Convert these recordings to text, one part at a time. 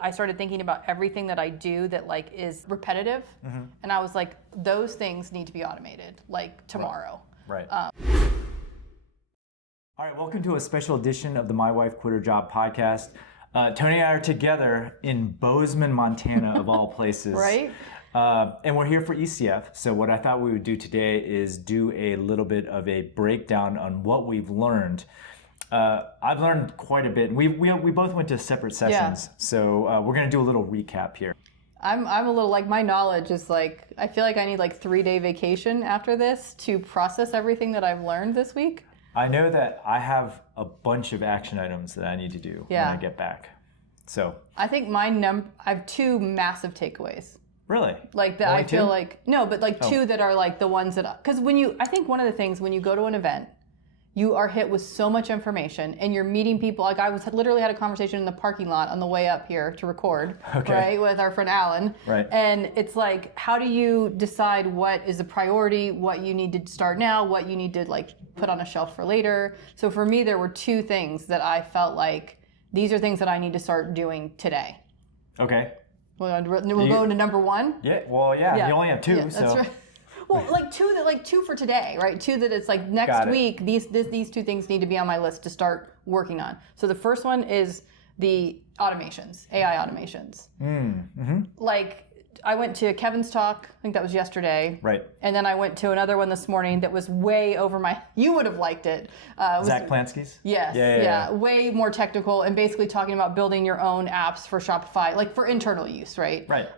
I started thinking about everything that I do that like is repetitive, and I was like, those things need to be automated, like tomorrow. Right. All right, welcome to a special edition of the My Wife Quit Her Job podcast. Toni and I are together in Bozeman, Montana, of all places. Right. And we're here for ECF. So what I thought we would do today is do a little bit of a breakdown on what we've learned. I've learned quite a bit. We both went to separate sessions, so we're going to do a little recap here. I'm a little like, my knowledge is like, I feel like I need like 3-day vacation after this to process everything that I've learned this week. I know that I have a bunch of action items that I need to do when I get back. So I think I have 2 massive takeaways. Really? Like that. Only I feel 2? like, no, but like 2 that are like the ones that, because I think one of the things when you go to an event, you are hit with so much information and you're meeting people. Like I literally had a conversation in the parking lot on the way up here to record, right, with our friend Alan. Right. And it's like, how do you decide what is a priority, what you need to start now, what you need to like put on a shelf for later? So for me, there were 2 things that I felt like these are things that I need to start doing today. Okay. We'll go into number 1. Yeah. Well, yeah. You only have 2, yeah, so. That's right. Well, like 2 for today, right? 2 that it's like next week, these 2 things need to be on my list to start working on. So the first one is the automations, AI automations. Like I went to Kevin's talk, I think that was yesterday. Right. And then I went to another one this morning that was way over you would have liked it. Zach Plansky's? Yes. Yeah. Way more technical and basically talking about building your own apps for Shopify, like for internal use, right? Right.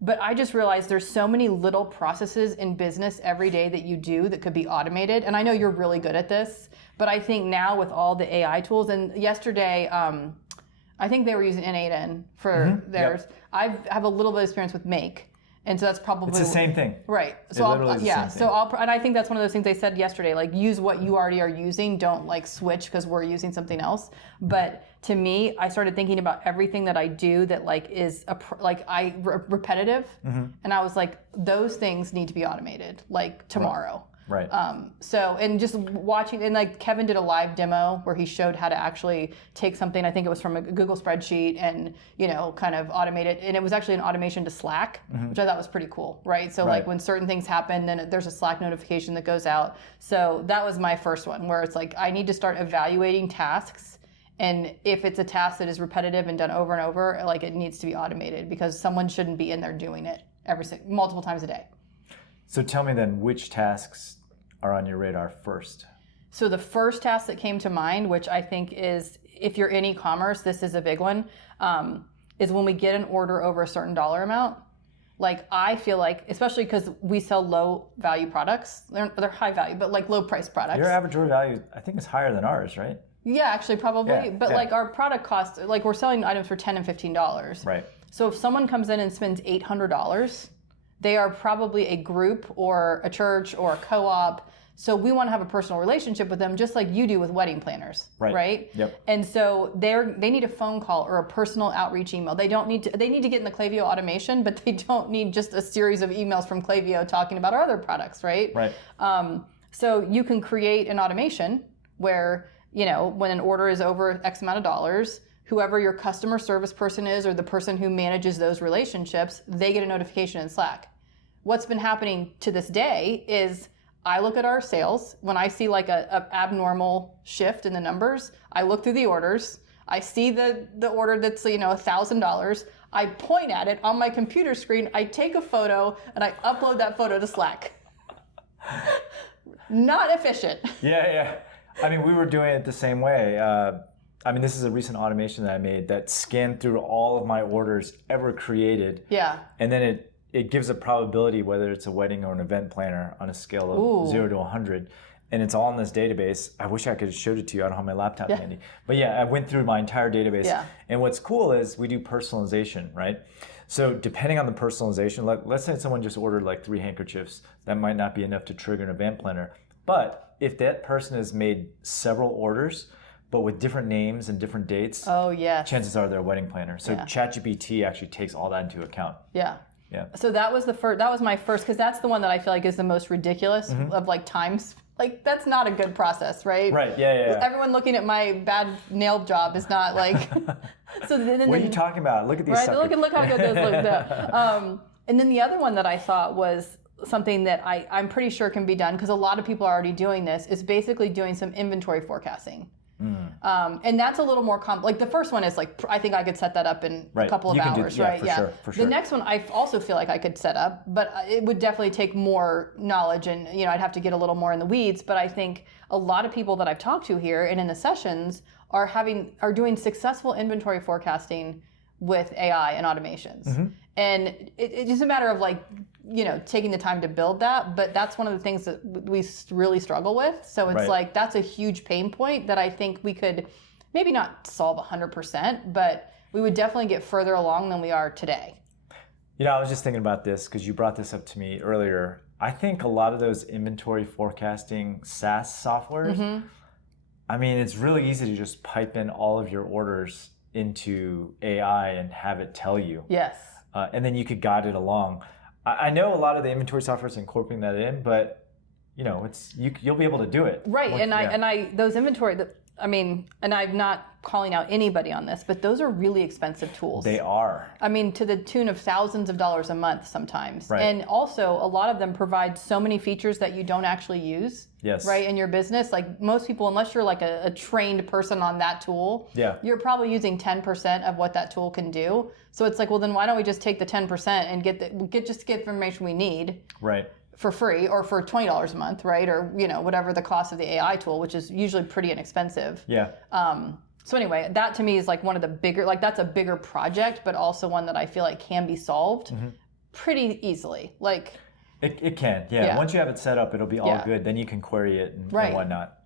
But I just realized there's so many little processes in business every day that you do that could be automated. And I know you're really good at this, but I think now with all the AI tools, and yesterday, I think they were using N8N for theirs. Yep. I have a little bit of experience with Make. And so that's probably... It's the same thing. Right. So and I think that's one of those things they said yesterday, like use what you already are using. Don't like switch because we're using something else. But to me, I started thinking about everything that I do that like is repetitive. And I was like, those things need to be automated like tomorrow. Right. And just watching, and like Kevin did a live demo where he showed how to actually take something, I think it was from a Google spreadsheet and, kind of automate it. And it was actually an automation to Slack, which I thought was pretty cool, right? So like when certain things happen, then there's a Slack notification that goes out. So that was my first one where it's like, I need to start evaluating tasks. And if it's a task that is repetitive and done over and over, like it needs to be automated because someone shouldn't be in there doing it multiple times a day. So tell me then, which tasks are on your radar first? So the first task that came to mind, which I think is, if you're in e-commerce, this is a big one, is when we get an order over a certain dollar amount. Like I feel like, especially because we sell low value products, they're high value, but like low price products. Your average order value, I think, is higher than ours, right? Yeah, actually probably. But like our product costs, like we're selling items for $10 and $15. Right. So if someone comes in and spends $800, they are probably a group or a church or a co-op. So we want to have a personal relationship with them just like you do with wedding planners, right? Yep. And so they need a phone call or a personal outreach email. They need to get in the Klaviyo automation, but they don't need just a series of emails from Klaviyo talking about our other products, right? Right. So you can create an automation where, when an order is over X amount of dollars, whoever your customer service person is or the person who manages those relationships, they get a notification in Slack. What's been happening to this day is I look at our sales. When I see like a abnormal shift in the numbers, I look through the orders. I see the order that's $1,000. I point at it on my computer screen. I take a photo and I upload that photo to Slack. Not efficient. Yeah. I mean, we were doing it the same way. This is a recent automation that I made that scanned through all of my orders ever created. Yeah. And then it gives a probability whether it's a wedding or an event planner on a scale of 0 to 100. And it's all in this database. I wish I could have showed it to you. I don't have my laptop handy. But yeah, I went through my entire database. Yeah. And what's cool is we do personalization, right? So depending on the personalization, let's say someone just ordered like 3 handkerchiefs. That might not be enough to trigger an event planner. But if that person has made several orders, but with different names and different dates, chances are they're a wedding planner. So ChatGPT actually takes all that into account. Yeah. So that was my first, because that's the one that I feel like is the most ridiculous of like times like that's not a good process, right? Right. Yeah. Everyone looking at my bad nail job is not like. So then, what are you talking about? Look at these. Right. Suckers. Look how good those look. And then the other one that I thought was something that I'm pretty sure can be done, because a lot of people are already doing this, is basically doing some inventory forecasting. And that's a little more like the first one is like, I think I could set that up in a couple of hours, right? For sure. The next one I also feel like I could set up, but it would definitely take more knowledge, and I'd have to get a little more in the weeds. But I think a lot of people that I've talked to here and in the sessions are doing successful inventory forecasting with AI and automations. And it's just a matter of like, taking the time to build that. But that's one of the things that we really struggle with. So it's like, that's a huge pain point that I think we could maybe not solve 100%, but we would definitely get further along than we are today. I was just thinking about this because you brought this up to me earlier. I think a lot of those inventory forecasting SaaS softwares, I mean, it's really easy to just pipe in all of your orders into AI and have it tell you. Yes. And then you could guide it along. I know a lot of the inventory software is incorporating that in, but you'll be able to do it. Right. And those inventory, and I'm not calling out anybody on this, but those are really expensive tools. They are. I mean, to the tune of thousands of dollars a month sometimes. Right. And also a lot of them provide so many features that you don't actually use. Yes. Right, in your business. Like most people, unless you're like a trained person on that tool, you're probably using 10% of what that tool can do. So it's like, well, then why don't we just take the 10% and get the information we need. Right. For free, or for $20 a month, right? Or whatever the cost of the AI tool, which is usually pretty inexpensive. Yeah. So anyway, that to me is like one of the bigger, like that's a bigger project, but also one that I feel like can be solved pretty easily. Like it can, yeah. Once you have it set up, it'll be all good. Then you can query it and whatnot.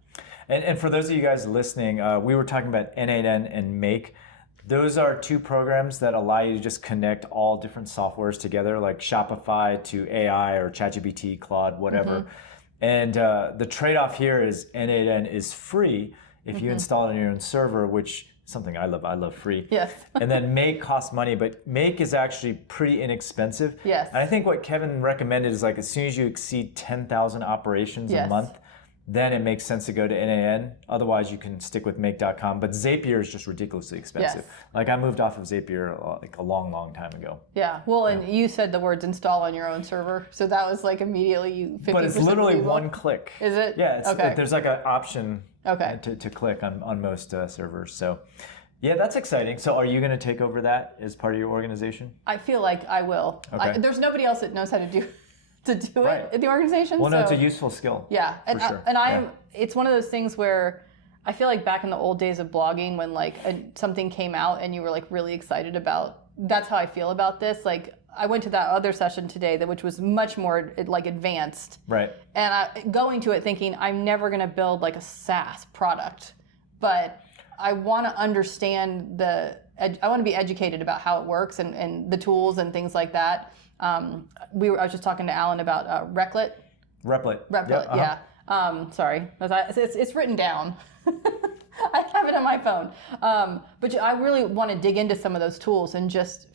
And for those of you guys listening, we were talking about N8N and Make. Those are two programs that allow you to just connect all different softwares together, like Shopify to AI or ChatGPT, Claude, whatever. And the trade-off here is N8N is free if you install it on your own server, which is something I love. I love free. Yes. And then Make costs money, but Make is actually pretty inexpensive. Yes. And I think what Kevin recommended is like as soon as you exceed 10,000 operations a month, then it makes sense to go to N8N. Otherwise, you can stick with Make.com. But Zapier is just ridiculously expensive. Yes. Like I moved off of Zapier like a long, long time ago. Yeah. Well, and you said the words install on your own server, so that was like immediately you 50%. But it's literally one click. Is it? Yeah. There's like an option to click on most servers. So. Yeah, that's exciting. So are you going to take over that as part of your organization? I feel like I will. Okay. There's nobody else that knows how to do it in the organization. Well, no, it's a useful skill. Yeah, and for sure. It's one of those things where I feel like back in the old days of blogging, when like something came out and you were like really excited about. That's how I feel about this. Like I went to that other session today, which was much more like advanced. Right. And going to it thinking I'm never going to build like a SaaS product, but I want to understand I want to be educated about how it works and the tools and things like that. I was just talking to Alan about Replit. Replit, yeah. Sorry, it's written down. I have it on my phone. But I really want to dig into some of those tools and just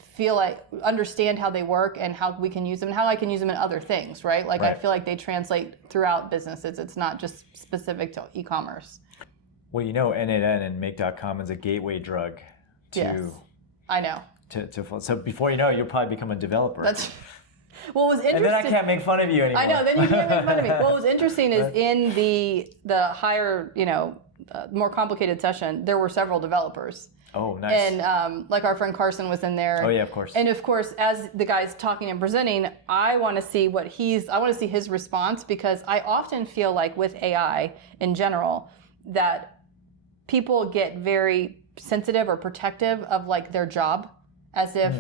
understand how they work and how we can use them and how I can use them in other things, right? Like I feel like they translate throughout businesses. It's not just specific to e-commerce. Well, N8N and Make.com is a gateway drug to. Yes, I know. So before you know it, you'll probably become a developer. That's. What was interesting. And then I can't make fun of you anymore. I know. Then you can't make fun of me. What was interesting is in the higher, more complicated session, there were several developers. Oh, nice. And like our friend Carson was in there. Oh yeah, of course. And of course, as the guy's talking and presenting, I want to see his response, because I often feel like with AI in general that people get very sensitive or protective of like their job, as if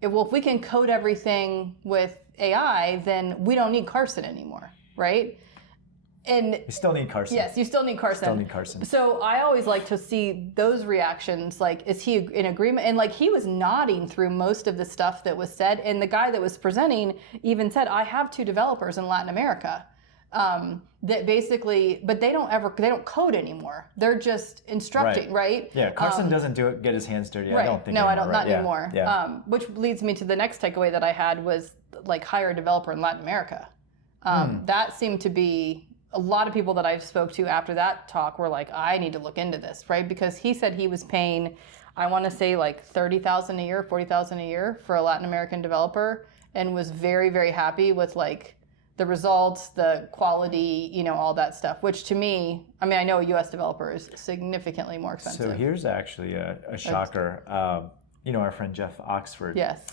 if we can code everything with AI, then we don't need Carson anymore, right? And you still need Carson. Yes, you still need Carson. So I always like to see those reactions. Like, is he in agreement? And like he was nodding through most of the stuff that was said. And the guy that was presenting even said, "I have 2 developers in Latin America that basically, but they don't code anymore. They're just instructing, right? Yeah, Carson doesn't get his hands dirty. Right. I don't think. No, anymore, I don't. Not anymore. Yeah. Which leads me to the next takeaway that I had was like hire a developer in Latin America. That seemed to be a lot of people that I spoke to after that talk were like, I need to look into this, right? Because he said he was paying, I want to say like $30,000 a year, $40,000 a year for a Latin American developer, and was very, very happy with like the results, the quality, you know, all that stuff, which to me, I mean, I know a US developer is significantly more expensive. So here's actually a shocker. You know, our friend Jeff Oxford. Yes.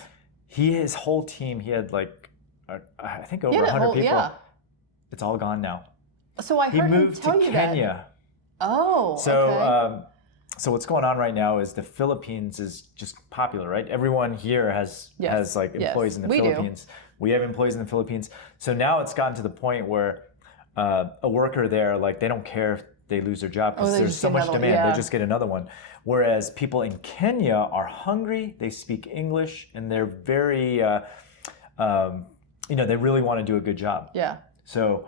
His whole team, he had like, I think over 100 people. Yeah. It's all gone now. So I heard him tell you that. He moved to Kenya. Oh, so, okay. So what's going on right now is the Philippines is just popular, right? Everyone here has like employees in the Philippines. We have employees in the Philippines. So now it's gotten to the point where a worker there, like they don't care if they lose their job because there's so much demand. They just get another one. Whereas people in Kenya are hungry, they speak English, and they're very, you know, they really want to do a good job. Yeah. So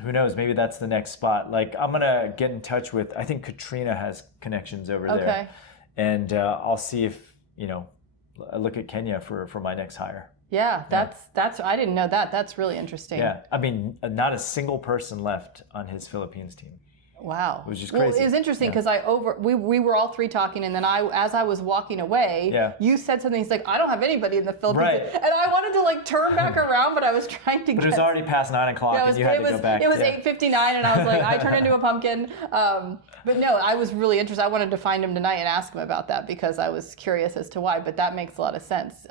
who knows? Maybe that's the next spot. Like I'm gonna get in touch with. I think Katrina has connections over there, and I'll see if I look at Kenya for my next hire. Yeah, that's I didn't know that. That's really interesting. Yeah, I mean, not a single person left on his Philippines team. Wow. It was just crazy. Well, it was interesting because we were all three talking, and then as I was walking away, you said something. He's like, I don't have anybody in the Philippines. Right. And I wanted to like turn back around, but I was trying to But it was already past 9 o'clock and you had to go back. It was 8:59 and I was like, I turned into a pumpkin. But no, I was really interested. I wanted to find him tonight and ask him about that because I was curious as to why, but that makes a lot of sense.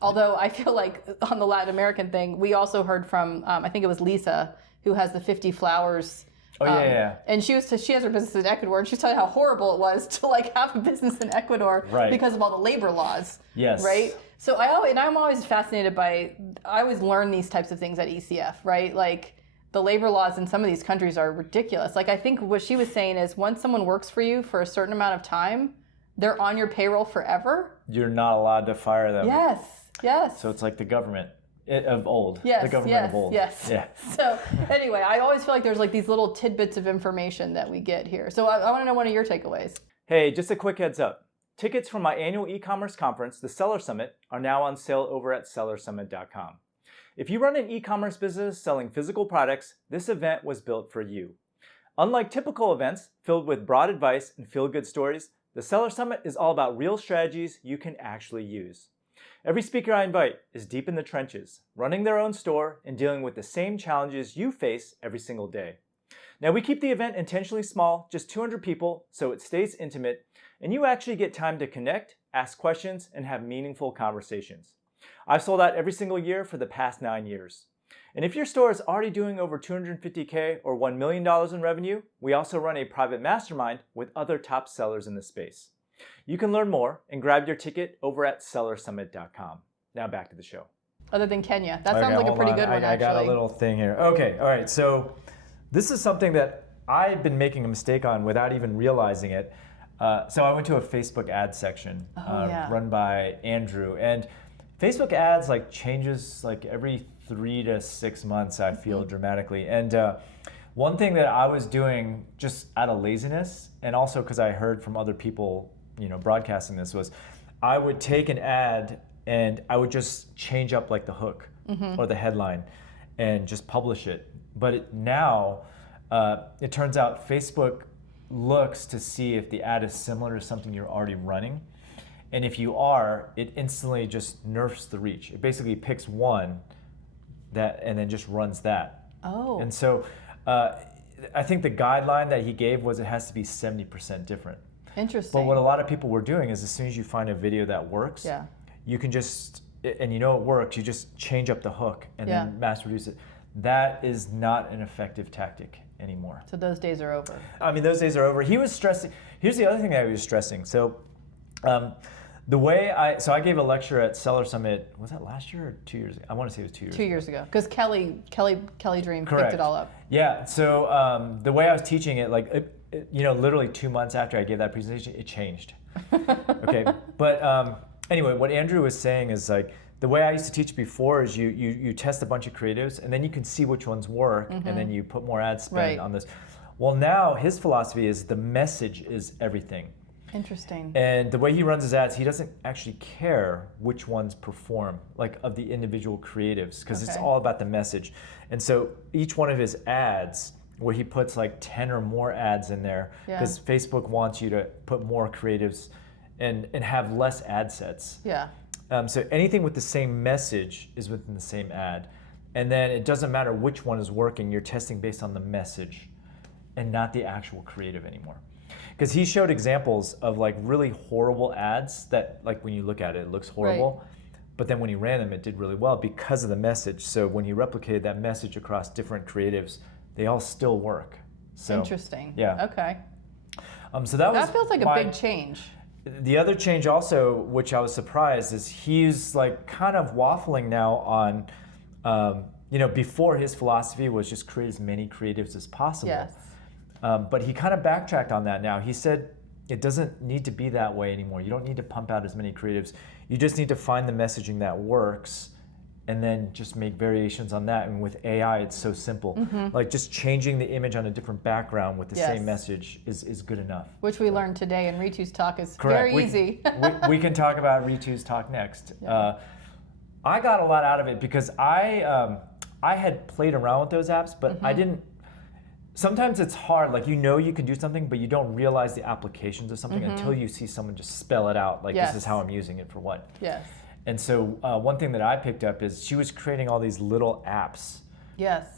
Although I feel like on the Latin American thing, we also heard from, I think it was Lisa, who has the 50 Flowers. Oh yeah. And she has her business in Ecuador, and she's telling how horrible it was to like have a business in Ecuador because of all the labor laws. Yes. Right. So I'm always fascinated by. I always learn these types of things at ECF. Right. Like the labor laws in some of these countries are ridiculous. Like I think what she was saying is once someone works for you for a certain amount of time, they're on your payroll forever. You're not allowed to fire them. Yes. Yes. So it's like the government. Of old. Yes, the government of old. Yes. Yeah. So anyway, I always feel like there's like these little tidbits of information that we get here. So I want to know one of your takeaways. Hey, just a quick heads up. Tickets for my annual e-commerce conference, the Seller Summit, are now on sale over at sellersummit.com. If you run an e-commerce business selling physical products, this event was built for you. Unlike typical events filled with broad advice and feel-good stories, the Seller Summit is all about real strategies you can actually use. Every speaker I invite is deep in the trenches, running their own store and dealing with the same challenges you face every single day. Now, we keep the event intentionally small, just 200 people, so it stays intimate, and you actually get time to connect, ask questions, and have meaningful conversations. I've sold out every single year for the past 9 years. And if your store is already doing over $250K or $1 million in revenue, we also run a private mastermind with other top sellers in the space. You can learn more and grab your ticket over at sellersummit.com. Now back to the show. Other than Kenya. That sounds like a pretty good one, actually. I got a little thing here. Okay, all right. So this is something that I've been making a mistake on without even realizing it. So I went to a Facebook ad section run by Andrew. And Facebook ads like changes like every 3 to 6 months, I feel dramatically. And one thing that I was doing just out of laziness, and also because I heard from other people, broadcasting this, was I would take an ad and I would just change up like the hook or the headline and just publish it. But now it turns out Facebook looks to see if the ad is similar to something you're already running. And if you are, it instantly just nerfs the reach. It basically picks one and then just runs that. Oh. And so I think the guideline that he gave was it has to be 70% different. Interesting. But what a lot of people were doing is as soon as you find a video that works, you can just, and it works, you just change up the hook and then mass produce it. That is not an effective tactic anymore. So those days are over. I mean, those days are over. He was stressing. Here's the other thing that he was stressing. So the way I gave a lecture at Seller Summit, was that last year or 2 years ago? I want to say it was 2 years ago. 2 years ago. Because Kelly Dream Correct. picked it all up. Yeah, so the way I was teaching it, literally 2 months after I gave that presentation, it changed. Okay, but anyway, what Andrew was saying is like, the way I used to teach before is you test a bunch of creatives and then you can see which ones work and then you put more ad spend on this. Well, now his philosophy is the message is everything. Interesting. And the way he runs his ads, he doesn't actually care which ones perform, like of the individual creatives, because it's all about the message. And so each one of his ads, where he puts like 10 or more ads in there, because Facebook wants you to put more creatives and have less ad sets. Yeah. So anything with the same message is within the same ad. And then it doesn't matter which one is working, you're testing based on the message and not the actual creative anymore. Because he showed examples of like really horrible ads that, like when you look at it, it looks horrible. Right. But then when he ran them, it did really well because of the message. So when he replicated that message across different creatives, they all still work. So, interesting. Yeah. Okay. So that feels like a big change. The other change also, which I was surprised, is he's like kind of waffling now on, before his philosophy was just create as many creatives as possible. Yes. But he kind of backtracked on that now. He said it doesn't need to be that way anymore. You don't need to pump out as many creatives. You just need to find the messaging that works and then just make variations on that. And with AI, it's so simple. Mm-hmm. Like just changing the image on a different background with the same message is good enough. Which we learned today in Ritu's talk is Correct. very easy. we can talk about Ritu's talk next. Yeah. I got a lot out of it because I had played around with those apps, but I didn't. Sometimes it's hard, like you can do something, but you don't realize the applications of something until you see someone just spell it out, like this is how I'm using it for what. Yes. And so one thing that I picked up is she was creating all these little apps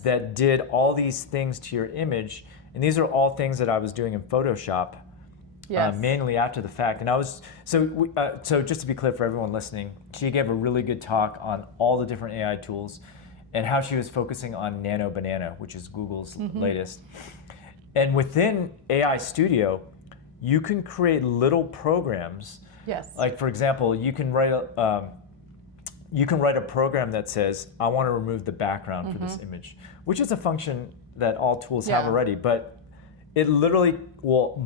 that did all these things to your image, and these are all things that I was doing in Photoshop manually after the fact. And I was, so just to be clear for everyone listening, she gave a really good talk on all the different AI tools and how she was focusing on Nano Banana, which is Google's latest. And within AI Studio, you can create little programs. Yes. Like for example, you can write a program that says, I want to remove the background for this image, which is a function that all tools have already, but it literally will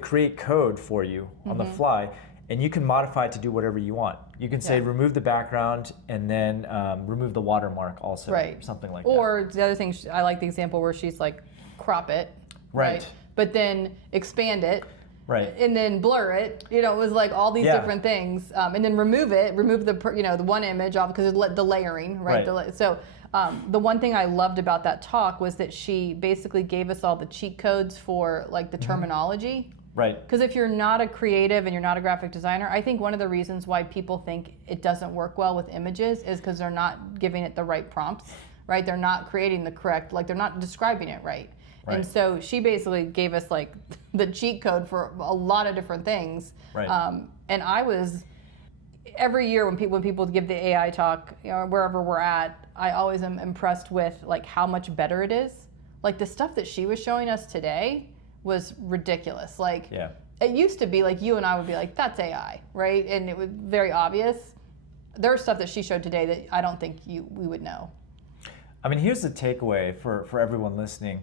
create code for you on the fly, and you can modify it to do whatever you want. You can say remove the background and then remove the watermark also, or something like that. Or the other thing, I like the example where she's like, crop it, right? But then expand it, and then blur it. It was like all these different things, and then remove the one image off because the layering, right? So the one thing I loved about that talk was that she basically gave us all the cheat codes for like the terminology. Right. Because if you're not a creative and you're not a graphic designer, I think one of the reasons why people think it doesn't work well with images is because they're not giving it the right prompts, right? They're not creating the correct, like they're not describing it right. And so she basically gave us like the cheat code for a lot of different things. Right. And I was, every year when people give the AI talk, wherever we're at, I always am impressed with like how much better it is. Like the stuff that she was showing us today was ridiculous. Like it used to be like you and I would be like, that's AI, right? And it was very obvious. There's stuff that she showed today that I don't think we would know. I mean, here's the takeaway for everyone listening.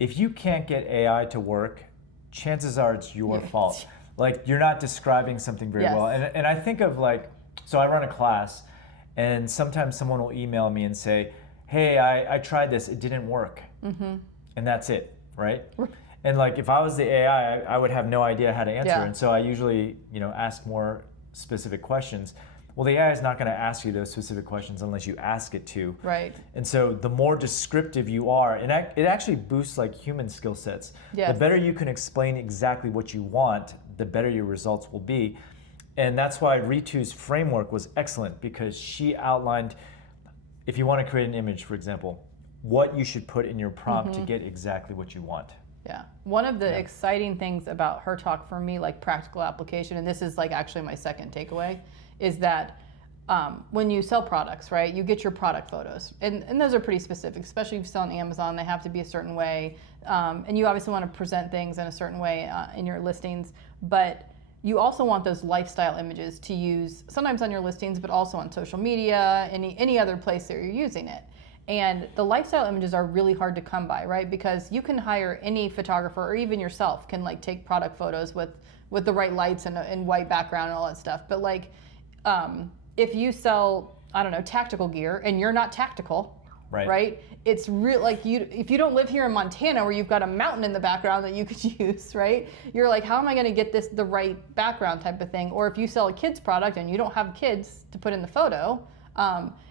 If you can't get AI to work, chances are it's your fault. Like you're not describing something very well. And I think of like, so I run a class and sometimes someone will email me and say, hey, I tried this, it didn't work. And that's it, right? And like if I was the AI, I would have no idea how to answer. And so I usually, ask more specific questions. Well, the AI is not going to ask you those specific questions unless you ask it to. Right. And so the more descriptive you are, and it actually boosts like human skill sets. The better you can explain exactly what you want, the better your results will be. And that's why Ritu's framework was excellent, because she outlined, if you want to create an image, for example, what you should put in your prompt to get exactly what you want. Yeah. One of the exciting things about her talk for me, like practical application, and this is like actually my second takeaway, is that when you sell products, right, you get your product photos. And those are pretty specific, especially if you sell on Amazon, they have to be a certain way. And you obviously want to present things in a certain way in your listings. But you also want those lifestyle images to use sometimes on your listings, but also on social media, any other place that you're using it. And the lifestyle images are really hard to come by, right? Because you can hire any photographer, or even yourself can like take product photos with the right lights and white background and all that stuff. But like, if you sell, I don't know, tactical gear and you're not tactical, right? It's real, like if you don't live here in Montana where you've got a mountain in the background that you could use, right? You're like, how am I going to get this the right background type of thing? Or if you sell a kid's product and you don't have kids to put in the photo.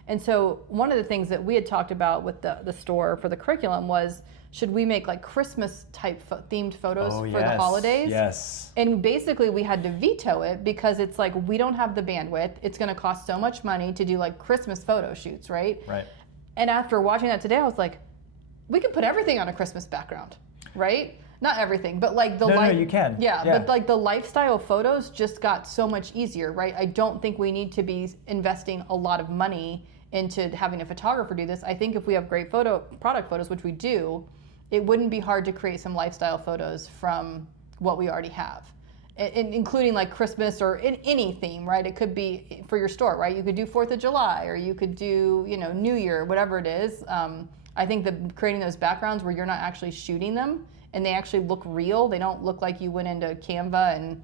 And so one of the things that we had talked about with the store for the curriculum was, should we make like Christmas type themed photos for the holidays? Yes. And basically we had to veto it because it's like, we don't have the bandwidth. It's going to cost so much money to do like Christmas photo shoots, right? Right. And after watching that today, I was like, we can put everything on a Christmas background, right? Not everything, but like the No, you can. Yeah, but like the lifestyle photos just got so much easier, right? I don't think we need to be investing a lot of money into having a photographer do this. I think if we have great product photos, which we do, it wouldn't be hard to create some lifestyle photos from what we already have, including like Christmas or in any theme, right? It could be for your store, right? You could do 4th of July, or you could do, New Year, whatever it is. I think that creating those backgrounds where you're not actually shooting them and they actually look real, they don't look like you went into Canva and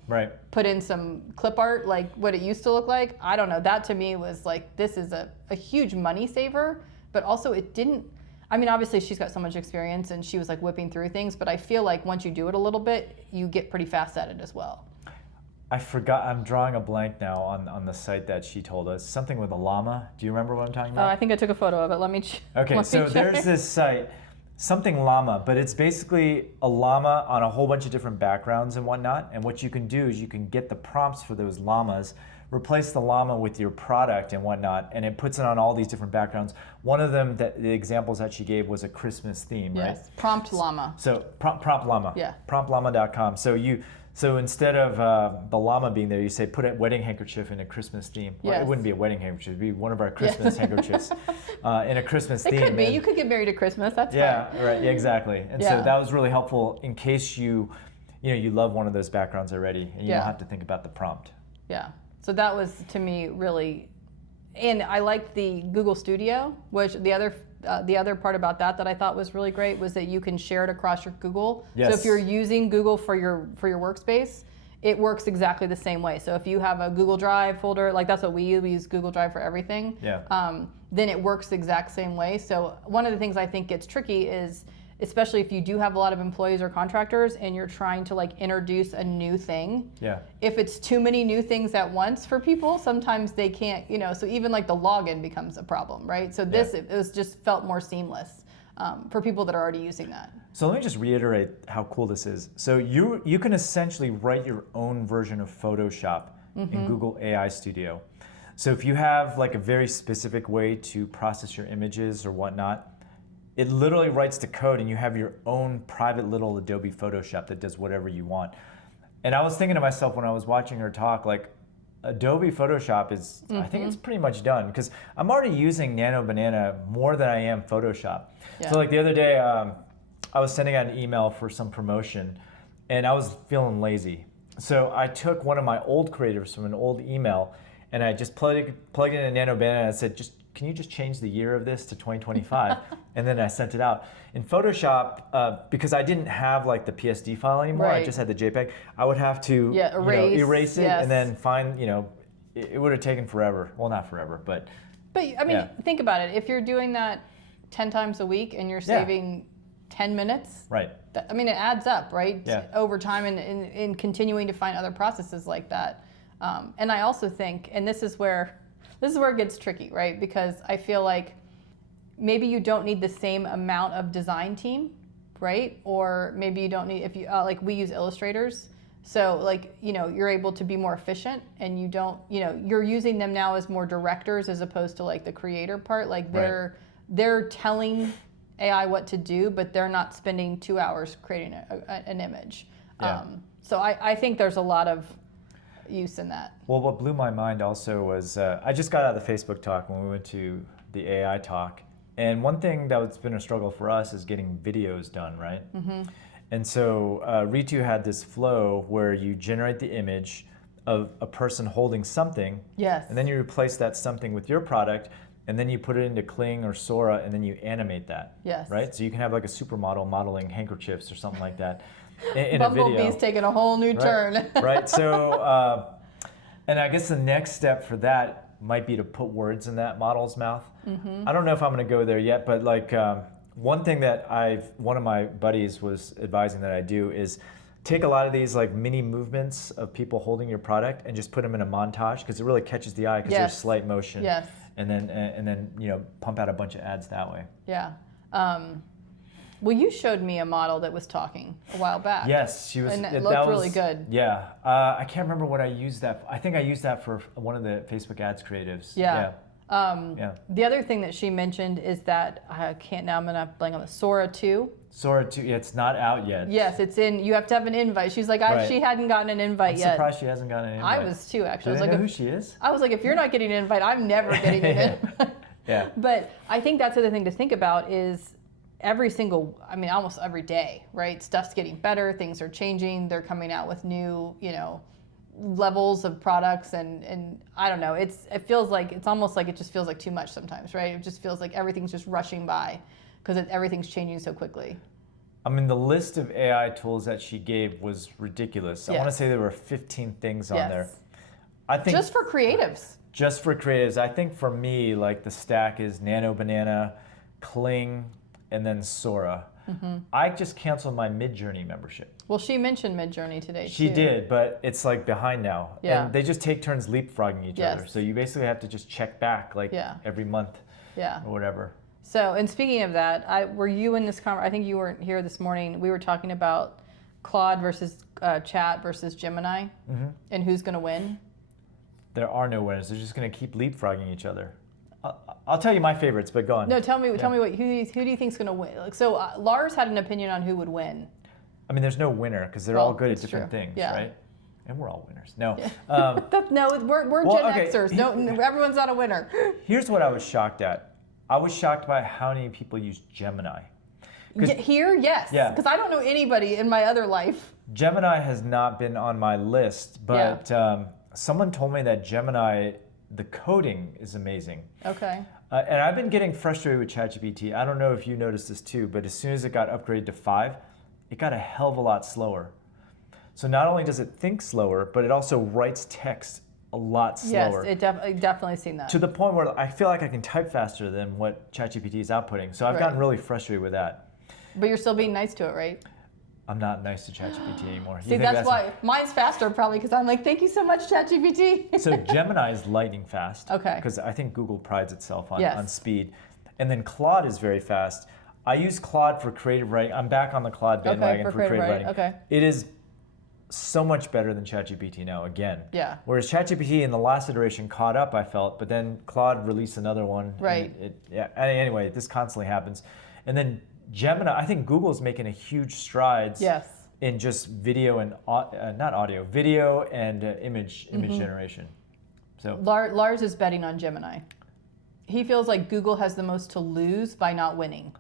put in some clip art like what it used to look like. I don't know. That to me was like, this is a huge money saver, but also it didn't, I mean, obviously she's got so much experience and she was like whipping through things, but I feel like once you do it a little bit, you get pretty fast at it as well. I forgot, I'm drawing a blank now on the site that she told us. Something with a llama. Do you remember what I'm talking about? I think I took a photo of it. Let me Okay, so there's this site, something llama, but it's basically a llama on a whole bunch of different backgrounds and whatnot. And what you can do is you can get the prompts for those llamas, replace the llama with your product and whatnot, and it puts it on all these different backgrounds. One of them, the examples that she gave was a Christmas theme, right? Yes, prompt llama. So prompt llama, yeah. Promptllama.com. So instead of the llama being there, you say put a wedding handkerchief in a Christmas theme. Well, yes. It wouldn't be a wedding handkerchief, it'd be one of our Christmas handkerchiefs in a Christmas theme. It could be, you could get married at Christmas, that's fine. Right, yeah, exactly. And so that was really helpful in case you love one of those backgrounds already and you don't have to think about the prompt. Yeah. So that was, to me, really, and I liked the Google Studio, which the other part about that I thought was really great was that you can share it across your Google. Yes. So if you're using Google for your workspace, it works exactly the same way. So if you have a Google Drive folder, like that's what we use Google Drive for everything. Yeah. Then it works the exact same way. So one of the things I think gets tricky is, especially if you do have a lot of employees or contractors and you're trying to like introduce a new thing. Yeah. If it's too many new things at once for people, sometimes they can't, so even like the login becomes a problem, right? So this, it was just felt more seamless for people that are already using that. So let me just reiterate how cool this is. So you can essentially write your own version of Photoshop in Google AI Studio. So if you have like a very specific way to process your images or whatnot, it literally writes the code and you have your own private little Adobe Photoshop that does whatever you want. And I was thinking to myself when I was watching her talk, like Adobe Photoshop is, I think it's pretty much done because I'm already using Nano Banana more than I am Photoshop. Yeah. So like the other day, I was sending out an email for some promotion and I was feeling lazy. So I took one of my old creatives from an old email and I just plugged it in Nano Banana and I said, can you just change the year of this to 2025? And then I sent it out. In Photoshop, because I didn't have like the PSD file anymore, I just had the JPEG, I would have to erase it and then find, it would have taken forever. Well, not forever, but. But I mean, think about it. If you're doing that 10 times a week and you're saving 10 minutes, right? I mean, it adds up, right? Yeah. Over time and in continuing to find other processes like that. And I also think, and this is where it gets tricky, right? Because I feel like maybe you don't need the same amount of design team, right? Or maybe you don't need, if you, like we use illustrators. So like, you're able to be more efficient and you don't, you're using them now as more directors as opposed to like the creator part. Like they're telling AI what to do, but they're not spending 2 hours creating an image. Yeah. So I think there's a lot of use in that. Well, what blew my mind also was I just got out of the Facebook talk when we went to the AI talk, and one thing that's been a struggle for us is getting videos done, right? Mm-hmm. And so Ritu had this flow where you generate the image of a person holding something, and then you replace that something with your product, and then you put it into Kling or Sora, and then you animate that, right? So you can have like a supermodel modeling handkerchiefs or something like that. In a video. Bumblebee's taking a whole new turn. Right. So, and I guess the next step for that might be to put words in that model's mouth. I don't know if I'm going to go there yet, but like one thing that one of my buddies was advising that I do is take a lot of these like mini movements of people holding your product and just put them in a montage, because it really catches the eye because there's slight motion. Yes. And then pump out a bunch of ads that way. Yeah. Well, you showed me a model that was talking a while back. Yes, she was. And it looked really good. Yeah. I can't remember what I used that for. I think I used that for one of the Facebook ads creatives. Yeah. The other thing that she mentioned is that, I'm going to blank on the Sora 2. Sora 2, it's not out yet. Yes, it's in. You have to have an invite. She's like, she hadn't gotten an invite yet. I'm surprised she hasn't gotten an invite. I was too, actually. Do they know who she is? I was like, if you're not getting an invite, I'm never getting an invite. Yeah. But I think that's the other thing to think about is almost every day, right? Stuff's getting better, things are changing, they're coming out with new, levels of products, and I don't know, it feels like, it's almost like it just feels like too much sometimes, right? It just feels like everything's just rushing by because everything's changing so quickly. I mean, the list of AI tools that she gave was ridiculous. I want to say there were 15 things on there. I think just for creatives. Just for creatives. I think for me, like the stack is Nano Banana, Kling, and then Sora. I just canceled my Midjourney membership. Well, she mentioned Midjourney today, too. She did, but it's like behind now. Yeah. And they just take turns leapfrogging each other. So you basically have to just check back like every month or whatever. So, and speaking of that, were you in this conversation? I think you weren't here this morning. We were talking about Claude versus Chat versus Gemini and who's going to win. There are no winners. They're just going to keep leapfrogging each other. I'll tell you my favorites, but go on. No, tell me who do you think's going to win? So Lars had an opinion on who would win. I mean, there's no winner because they're all good at different things, right? And we're all winners. No. We're Gen Xers. No, everyone's not a winner. Here's what I was shocked at. I was shocked by how many people use Gemini. Here, yes. Yeah. Because I don't know anybody in my other life. Gemini has not been on my list, but someone told me that Gemini, the coding is amazing. Okay. And I've been getting frustrated with ChatGPT. I don't know if you noticed this too, but as soon as it got upgraded to 5, it got a hell of a lot slower. So not only does it think slower, but it also writes text a lot slower. Yes, definitely seen that. To the point where I feel like I can type faster than what ChatGPT is outputting. So I've gotten really frustrated with that. But you're still being nice to it, right? I'm not nice to ChatGPT anymore. See, that's why mine's faster probably because I'm like, thank you so much, ChatGPT. So Gemini is lightning fast. Okay. Because I think Google prides itself on speed. And then Claude is very fast. I use Claude for creative writing. I'm back on the Claude bandwagon for creative writing. Okay. It is so much better than ChatGPT now, again. Yeah. Whereas ChatGPT in the last iteration caught up, I felt, but then Claude released another one. Right. Anyway, this constantly happens. And then Gemini, I think Google's making a huge strides in just video and video and image generation. So Lars is betting on Gemini. He feels like Google has the most to lose by not winning.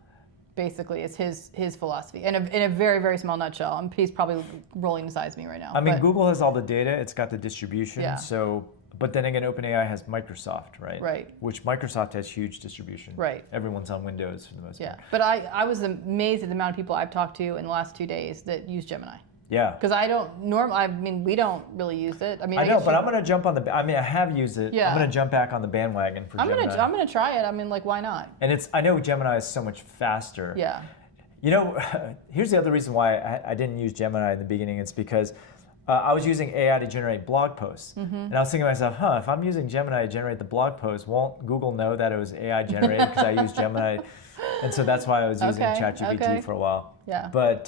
Basically, is his philosophy, in a very, very small nutshell. He's probably rolling his eyes at me right now. I mean, Google has all the data; it's got the distribution. So, but then again, OpenAI has Microsoft, right? Right. Which Microsoft has huge distribution. Right. Everyone's on Windows for the most part. Yeah, but I was amazed at the amount of people I've talked to in the last 2 days that use Gemini. Yeah. Because we don't really use it. I know, but I'm going to jump on I have used it. Yeah. I'm going to jump back on the bandwagon for Gemini. I'm going to try it. I mean, like, why not? And I know Gemini is so much faster. Yeah. You know, here's the other reason why I didn't use Gemini in the beginning. It's because I was using AI to generate blog posts. And I was thinking to myself, if I'm using Gemini to generate the blog post, won't Google know that it was AI generated because I used Gemini? And so that's why I was using ChatGPT for a while. Yeah. But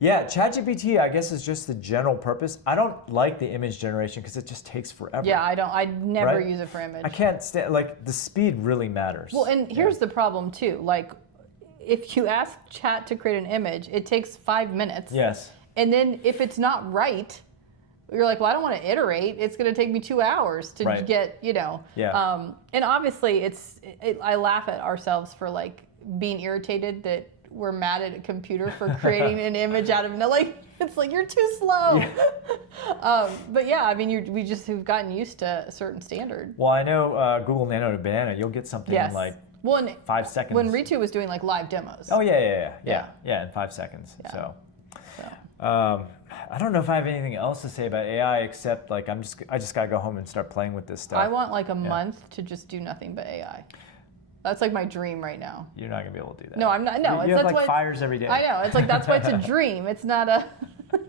ChatGPT, I guess, is just the general purpose. I don't like the image generation because it just takes forever. Yeah, I never use it for image. I can't stand, the speed really matters. Well, and here's the problem too. Like, if you ask Chat to create an image, it takes 5 minutes. Yes. And then if it's not right, you're like, well, I don't want to iterate. It's going to take me 2 hours to get, Yeah. And obviously, I laugh at ourselves for being irritated that we're mad at a computer for creating an image out of it's like you're too slow. Yeah. But yeah, I mean, we just have gotten used to a certain standard. Well, I know Google Nano to Banana, you'll get something in 5 seconds. When Ritu was doing live demos. Oh yeah, in 5 seconds. Yeah. So. I don't know if I have anything else to say about AI except like I just gotta go home and start playing with this stuff. I want like a month to just do nothing but AI. That's like my dream right now. You're not gonna be able to do that. No, I'm not. No, you have like fires every day. I know. It's like that's why it's a dream. It's not a.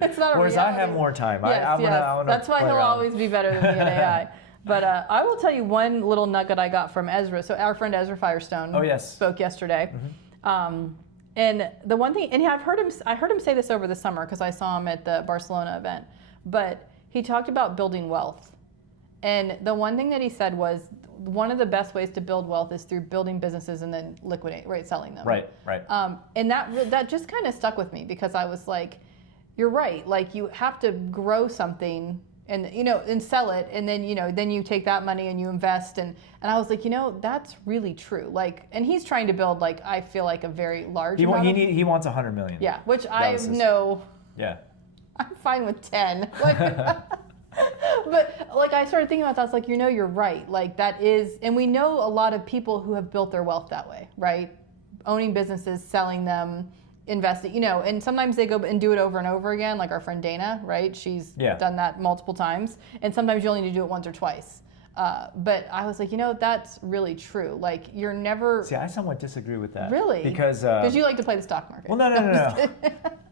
It's not a Whereas reality. I have more time. Yes, I wanna that's why he'll always be better than me in AI. But I will tell you one little nugget I got from Ezra. So our friend Ezra Firestone spoke yesterday. And the one thing, and I heard him say this over the summer because I saw him at the Barcelona event, but he talked about building wealth. And the one thing that he said was one of the best ways to build wealth is through building businesses and then selling them. Right. And that just kind of stuck with me because I was like, you're right. Like you have to grow something and and sell it, and then you take that money and you invest, and I was like, that's really true. Like, and he's trying to build like I feel like a very large. He wants 100 million. Yeah, which I know. Yeah. I'm fine with 10. Like, but like I started thinking about that. I was like, you're right. Like that is, and we know a lot of people who have built their wealth that way, right? Owning businesses, selling them, investing, and sometimes they go and do it over and over again, like our friend Dana, right? She's done that multiple times, and sometimes you only need to do it once or twice. But I was like, that's really true. Like you're never. See, I somewhat disagree with that. Really? Because you like to play the stock market. Well, no.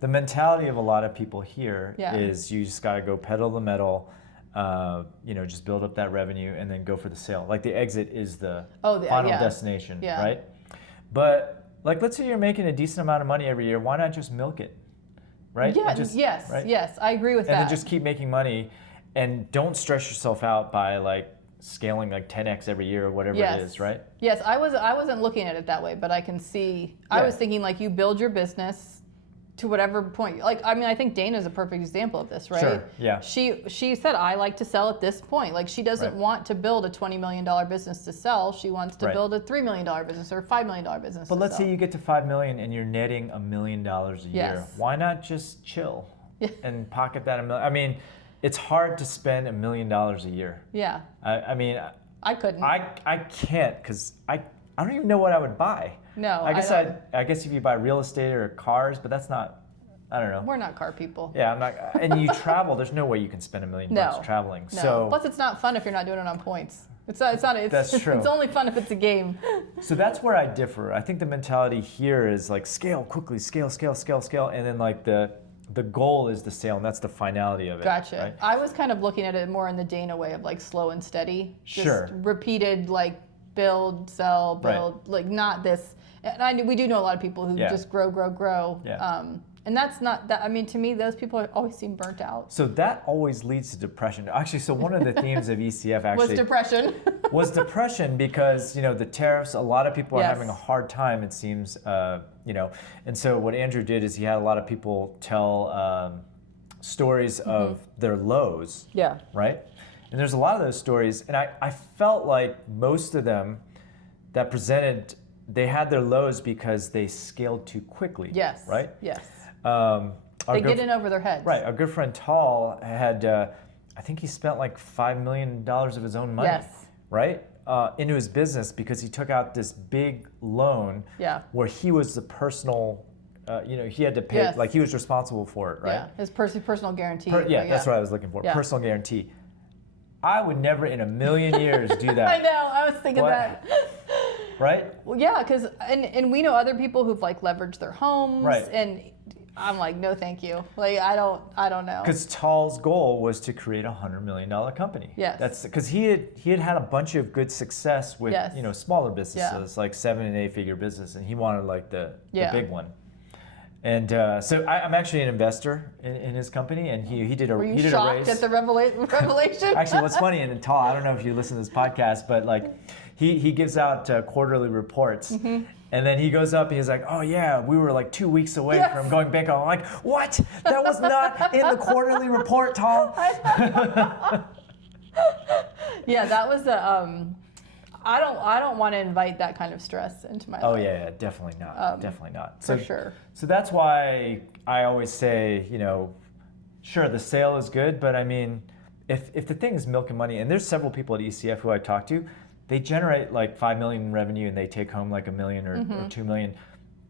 The mentality of a lot of people here is you just got to go pedal the metal, just build up that revenue and then go for the sale. Like the exit is the final destination, right? But like, let's say you're making a decent amount of money every year. Why not just milk it, right? Yeah, yes, I agree with that. And then just keep making money, and don't stress yourself out by like scaling like 10x every year or whatever it is, right? Yes, I wasn't looking at it that way, but I can see. I was thinking like you build your business to whatever point. Like, I mean, I think Dana's a perfect example of this, right? Sure, yeah. She said, I like to sell at this point. Like, she doesn't want to build a $20 million business to sell. She wants to build a $3 million business or a $5 million business But let's say you get to $5 million and you're netting $1 million a year. Why not just chill and pocket that $1 million? I mean, it's hard to spend $1 million a year. Yeah. I mean, I couldn't. I can't because I don't even know what I would buy. No, I guess if you buy real estate or cars, but that's not. I don't know. We're not car people. Yeah, I'm not. And you travel. There's no way you can spend $1 million traveling. No. So plus, it's not fun if you're not doing it on points. It's not. That's true. It's only fun if it's a game. So that's where I differ. I think the mentality here is like scale quickly, scale, and then like the goal is the sale, and that's the finality of it. Gotcha. Right? I was kind of looking at it more in the Dana way of like slow and steady. Just repeated like build, sell, build, like not this. And we do know a lot of people who just grow. Yeah. And that's not that. I mean, to me, those people always seem burnt out. So that always leads to depression. Actually, so one of the themes of ECF actually was depression. Was depression because the tariffs. A lot of people are having a hard time. It seems, And so what Andrew did is he had a lot of people tell stories of their lows. Yeah. Right. And there's a lot of those stories, and I felt like most of them that presented, they had their lows because they scaled too quickly. Yes. Right. Yes. They get in over their heads. Right. Our good friend Tal had, I think he spent like $5 million of his own money. Yes. Right. Into his business because he took out this big loan. Yeah. Where he was the personal, he had to pay, like he was responsible for it. Right. Yeah. His personal guarantee. That's what I was looking for. Yeah. Personal guarantee. I would never in a million years do that. I know. I was thinking that. Right? Well, yeah, because and we know other people who've like leveraged their homes, and I'm like, no, thank you. Like, I don't know. Because Tal's goal was to create a $100 million company. Yes. That's because he had a bunch of good success with smaller businesses, like 7 and 8 figure business, and he wanted like the big one. And so I'm actually an investor in his company, and he did a Were you he did shocked a race. At the revelation? Actually, what's funny, and Tal, I don't know if you listen to this podcast, but like he gives out quarterly reports, and then he goes up and he's like, oh yeah, we were like 2 weeks away from going bankrupt. I'm like, what? That was not in the quarterly report, Tal. Yeah, that was a. I don't want to invite that kind of stress into my life. Oh yeah, definitely not. Definitely not. So, for sure. So that's why I always say, sure, the sale is good, but I mean, if the thing is milking money, and there's several people at ECF who I talk to, they generate like 5 million in revenue and they take home like $1 million or 2 million.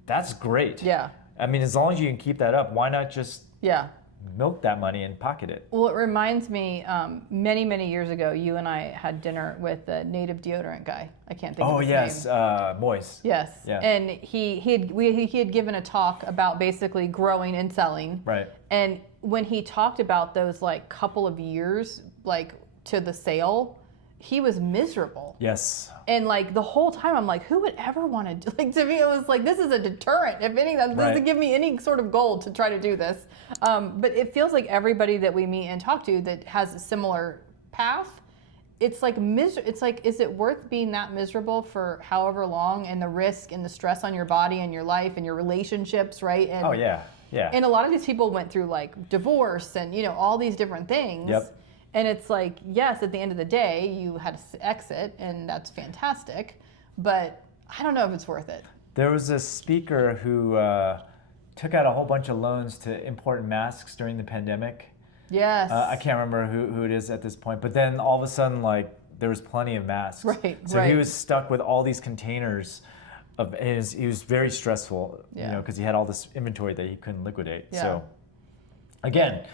That's great. Yeah. I mean, as long as you can keep that up, why not just milk that money and pocket it. Well, it reminds me, many, many years ago, you and I had dinner with the native deodorant guy. I can't think of his name. Moise. Yes. Yeah. And he had given a talk about basically growing and selling. Right. And when he talked about those like couple of years, like to the sale, he was miserable. Yes. And like the whole time I'm like, who would ever want to do, like, to me it was like, this is a deterrent. If anything, this doesn't give me any sort of goal to try to do this. But it feels like everybody that we meet and talk to that has a similar path, it's like it's like, is it worth being that miserable for however long, and the risk and the stress on your body and your life and your relationships, right? And, oh yeah. Yeah. And a lot of these people went through like divorce and, you know, all these different things. Yep. And it's like, yes, at the end of the day, you had to exit, and that's fantastic. But I don't know if it's worth it. There was a speaker who took out a whole bunch of loans to import masks during the pandemic. Yes. I can't remember who it is at this point. But then all of a sudden, like, there was plenty of masks. Right. So he was stuck with all these containers. He was very stressful, you know, because he had all this inventory that he couldn't liquidate. Yeah. So, again,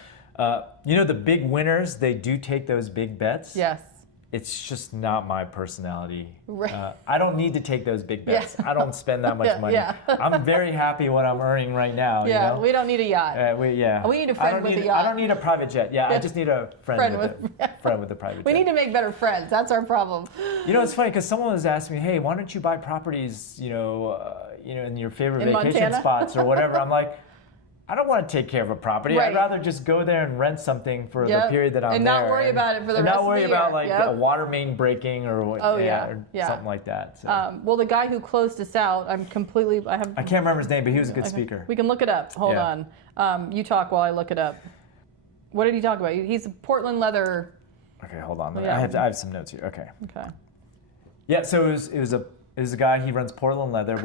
you know, the big winners, they do take those big bets. Yes. It's just not my personality. Right. I don't need to take those big bets. Yeah. I don't spend that much money. Yeah. I'm very happy what I'm earning right now. Yeah, you know? we don't need a yacht. We need a friend with a yacht. I don't need a private jet. Yeah, I just need a friend with a private jet. We need to make better friends. That's our problem. You know, it's funny because someone was asking me, hey, why don't you buy properties, in your favorite vacation Montana? spots or whatever. I'm like, I don't want to take care of a property. Right. I'd rather just go there and rent something for the period that I'm and there. not worry about it for the rest of the year. And not worry about like a water main breaking or something like that. So. Well, the guy who closed us out, I can't remember his name, but he was a good speaker. We can look it up. Hold on. You talk while I look it up. What did he talk about? He's a Portland leather. Okay, hold on. Yeah. I have some notes here. Okay. Okay. Yeah, so it was a guy. He runs Portland Leather.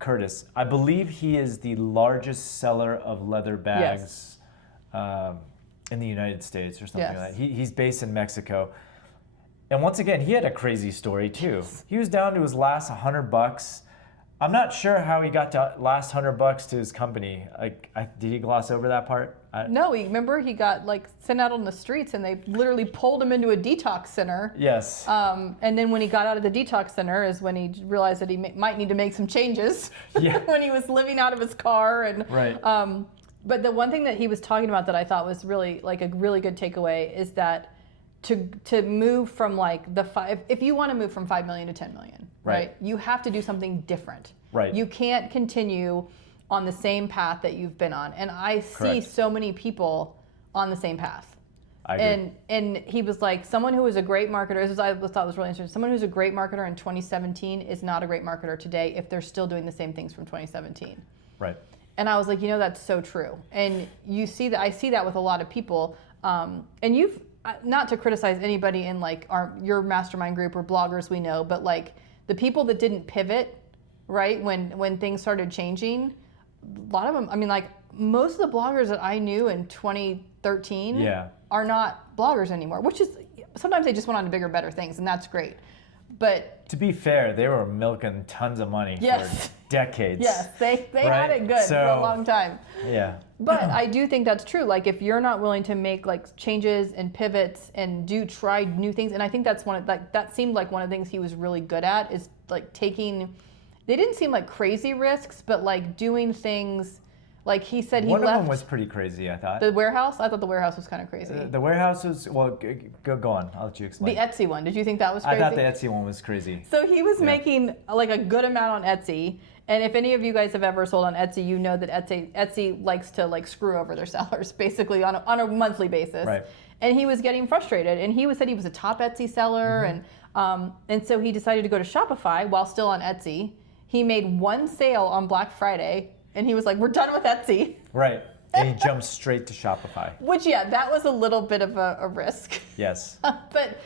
Curtis. I believe he is the largest seller of leather bags in the United States or something like that. He's based in Mexico. And once again, he had a crazy story too. He was down to his last $100. I'm not sure how he got to last $100 to his company. Did he gloss over that part? No, remember he got like sent out on the streets, and they literally pulled him into a detox center. Yes. And then when he got out of the detox center is when he realized that he might need to make some changes. Yeah. When he was living out of his car and. Right. But the one thing that he was talking about that I thought was really like a really good takeaway is that to move from like if you want to move from 5 million to 10 million, right? You have to do something different. Right. You can't continue on the same path that you've been on. And I see so many people on the same path. I agree. And he was like, someone who was a great marketer, this I thought was really interesting, someone who's a great marketer in 2017 is not a great marketer today if they're still doing the same things from 2017. Right. And I was like, that's so true. And you see that, I see that with a lot of people. And you've, not to criticize anybody in like your mastermind group or bloggers we know, but like the people that didn't pivot, right, when things started changing, a lot of them, I mean, like most of the bloggers that I knew in 2013 are not bloggers anymore, which is, sometimes they just went on to bigger, better things, and that's great. But to be fair, they were milking tons of money for decades. Yes, they had it good for a long time. Yeah. But I do think that's true. Like if you're not willing to make like changes and pivots and try new things, and I think that's that seemed like one of the things he was really good at is like taking. They didn't seem like crazy risks, but like doing things. Like he said, he left. One of them was pretty crazy, I thought. The warehouse? I thought the warehouse was kind of crazy. The warehouse was, well, go on. I'll let you explain. The Etsy one. Did you think that was crazy? I thought the Etsy one was crazy. So he was making like a good amount on Etsy. And if any of you guys have ever sold on Etsy, you know that Etsy likes to like screw over their sellers basically on a monthly basis. Right. And he was getting frustrated. And he said he was a top Etsy seller. And so he decided to go to Shopify while still on Etsy. He made one sale on Black Friday. And he was like, we're done with Etsy. Right. And he jumped straight to Shopify. Which, that was a little bit of a risk. Yes. But,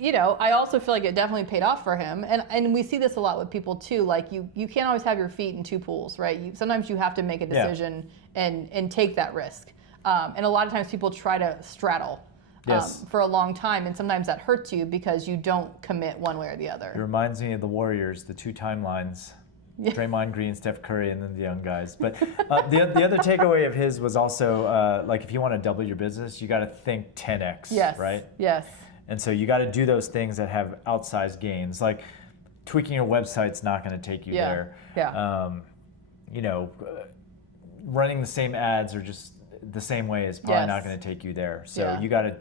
I also feel like it definitely paid off for him. And we see this a lot with people, too. Like, you can't always have your feet in two pools, right? Sometimes you have to make a decision and take that risk. And a lot of times people try to straddle for a long time. And sometimes that hurts you because you don't commit one way or the other. It reminds me of the Warriors, the two timelines. Draymond Green, Steph Curry, and then the young guys. But the other takeaway of his was also like if you want to double your business, you got to think 10x, yes. right? Yes. And so you got to do those things that have outsized gains, like tweaking your website's not going to take you there. Yeah. You know, running the same ads or just the same way is probably not going to take you there. So you got to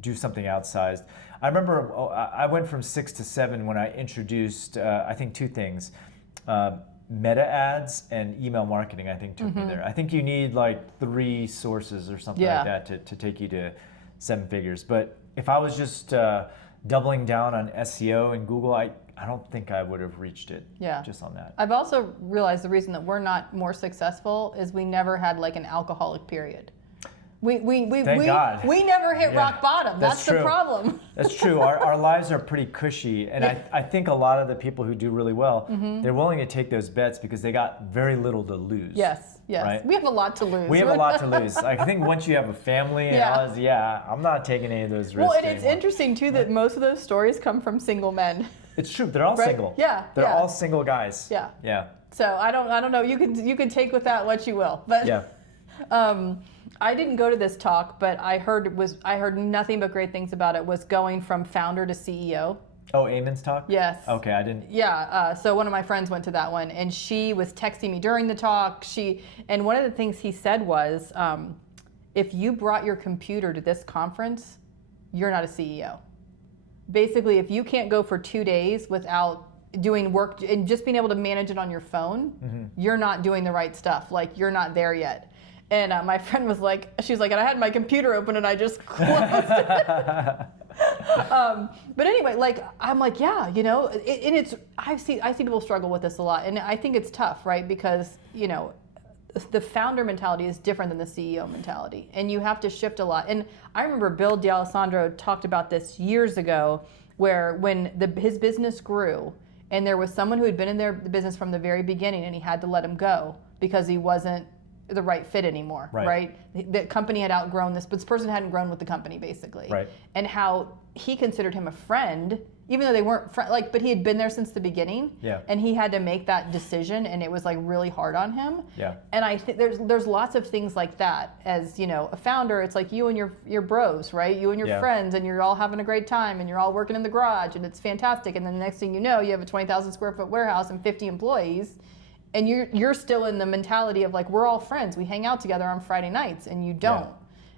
do something outsized. I remember I went from 6 to 7 when I introduced, I think, 2 things. Meta ads and email marketing, I think, took me there. I think you need like 3 sources or something like that to take you to 7 figures. But if I was just doubling down on SEO and Google, I don't think I would have reached it just on that. I've also realized the reason that we're not more successful is we never had like an alcoholic period. Thank God. We never hit rock bottom. That's the problem. That's true. Our lives are pretty cushy. And I think a lot of the people who do really well, they're willing to take those bets because they got very little to lose. Yes. Right? We have a lot to lose. We have a lot to lose. I think once you have a family and all this, I'm not taking any of those risks. Well, and it's interesting too that most of those stories come from single men. It's true. They're all single. Yeah. They're all single guys. Yeah. Yeah. So I don't know. You can take with that what you will. But I didn't go to this talk, but I heard nothing but great things about it. Was going from founder to CEO. Oh, Eamon's talk? Yes. Okay, I didn't. Yeah. So one of my friends went to that one, and she was texting me during the talk. And one of the things he said was, if you brought your computer to this conference, you're not a CEO. Basically, if you can't go for 2 days without doing work and just being able to manage it on your phone, you're not doing the right stuff. Like, you're not there yet. And my friend was like, she's like, and I had my computer open and I just closed it. But anyway, like, I'm like, and it's, I see people struggle with this a lot. And I think it's tough, right? Because, the founder mentality is different than the CEO mentality. And you have to shift a lot. And I remember Bill D'Alessandro talked about this years ago, where when his business grew and there was someone who had been in the business from the very beginning and he had to let him go because he wasn't the right fit anymore, right? The company had outgrown this, but this person hadn't grown with the company, basically. Right. And how he considered him a friend, even though they weren't but he had been there since the beginning. Yeah. And he had to make that decision, and it was like really hard on him. Yeah. And I think there's lots of things like that. As a founder, it's like you and your bros, right? You and your friends, and you're all having a great time, and you're all working in the garage, and it's fantastic. And then the next thing you know, you have a 20,000 square foot warehouse and 50 employees. And you're still in the mentality of like, we're all friends. We hang out together on Friday nights, and you don't. Yeah.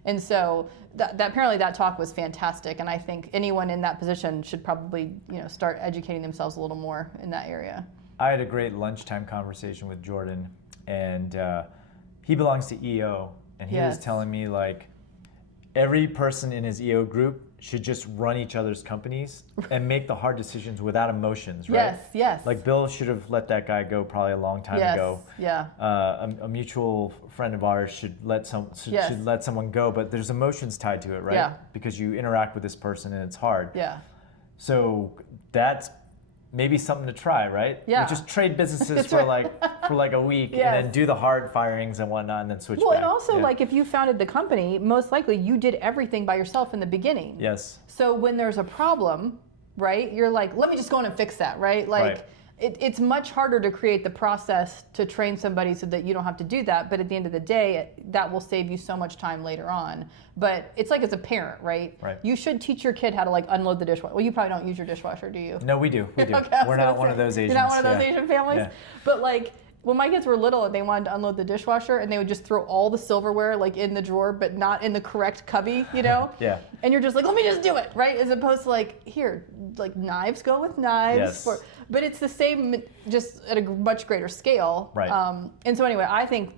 And so that apparently that talk was fantastic. And I think anyone in that position should probably start educating themselves a little more in that area. I had a great lunchtime conversation with Jordan, and he belongs to EO, and he was telling me like every person in his EO group should just run each other's companies and make the hard decisions without emotions, right? Yes. Like Bill should have let that guy go probably a long time ago. Yeah. A mutual friend of ours should let someone go, but there's emotions tied to it, right? Yeah. Because you interact with this person and it's hard. Yeah. So that's maybe something to try, right? Yeah. You just trade businesses for like a week and then do the hard firings and whatnot and then switch back. Well, and also like if you founded the company, most likely you did everything by yourself in the beginning. Yes. So when there's a problem, right, you're like, let me just go in and fix that, right? Like it's much harder to create the process to train somebody so that you don't have to do that. But at the end of the day, that will save you so much time later on. But it's like as a parent, right? You should teach your kid how to like unload the dishwasher. Well, you probably don't use your dishwasher, do you? No, we do. We do. Okay, We're not one of those Asians. You're not one of those Asian families? Yeah. But like, when my kids were little, they wanted to unload the dishwasher, and they would just throw all the silverware like in the drawer, but not in the correct cubby, Yeah. And you're just like, let me just do it, right? As opposed to like, here, like knives go with knives. Yes. But it's the same, just at a much greater scale. Right. And so anyway, I think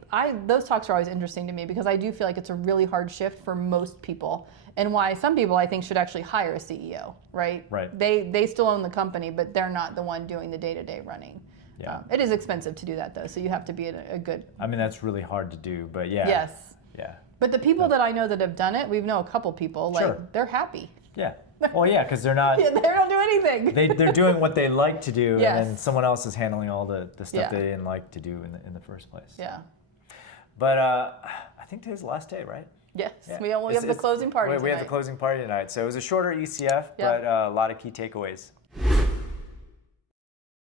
those talks are always interesting to me because I do feel like it's a really hard shift for most people, and why some people I think should actually hire a CEO, right? Right. They still own the company, but they're not the one doing the day-to-day running. Yeah. It is expensive to do that though, so you have to be a good. I mean, that's really hard to do, but yeah. Yes. Yeah. But the people that I know that have done it, we know a couple people, like they're happy. Yeah. Well, yeah, because they're not. Yeah, they don't do anything. They're doing what they like to do, Yes. and then someone else is handling all the stuff they didn't like to do in the first place. Yeah. But I think today's the last day, right? Yes. Yeah. We have the closing party tonight. We have the closing party tonight. So it was a shorter ECF, but a lot of key takeaways.